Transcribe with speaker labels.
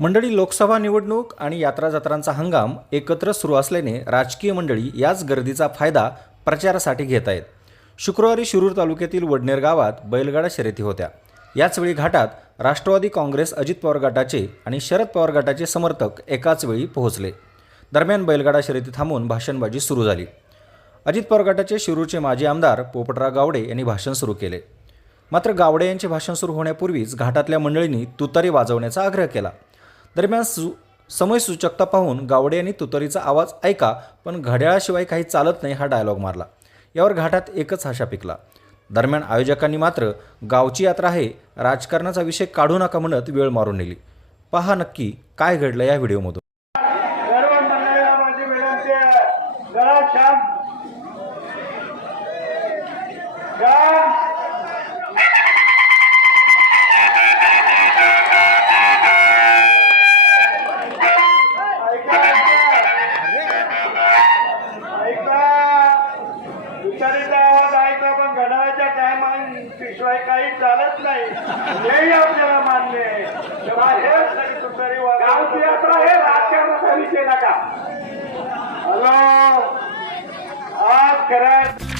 Speaker 1: मंडळी लोकसभा निवडणूक आणि यात्रा जत्रांचा हंगाम एकत्र सुरू असल्याने राजकीय मंडळी याच गर्दीचा फायदा प्रचारासाठी घेत आहेत. शुक्रवारी शिरूर तालुक्यातील वडनेर गावात बैलगाडा शर्यती होत्या. याचवेळी घाटात राष्ट्रवादी काँग्रेस अजित पवार गटाचे आणि शरद पवार गटाचे समर्थक एकाच वेळी पोहोचले. दरम्यान बैलगाडा शर्यती थांबून भाषणबाजी सुरू झाली. अजित पवार गटाचे शिरूरचे माजी आमदार पोपटराव गावडे यांनी भाषण सुरू केले. मात्र गावडे यांचे भाषण सुरू होण्यापूर्वीच घाटातल्या मंडळींनी तुतारी वाजवण्याचा आग्रह केला. दरम्यान सु समयसूचकता पाहून गावडे यांनी तुतारीचा आवाज ऐका पण घड्याळाशिवाय काही चालत नाही हा डायलॉग मारला. यावर घाटात एकच हशा पिकला. दरम्यान आयोजकांनी मात्र गावची यात्रा आहे राजकारणाचा विषय काढू नका म्हणत वेळ मारून नेली. पहा नक्की काय घडलं या व्हिडिओमधून.
Speaker 2: सर्व ऐका पण शिवाय काही चालत नाही. हेही आपल्याला मान्य आहे. तेव्हा हे सगळी तुतारी गावची यात्रा हे राजकारणाचा विषय नका हॅलो? आज खरं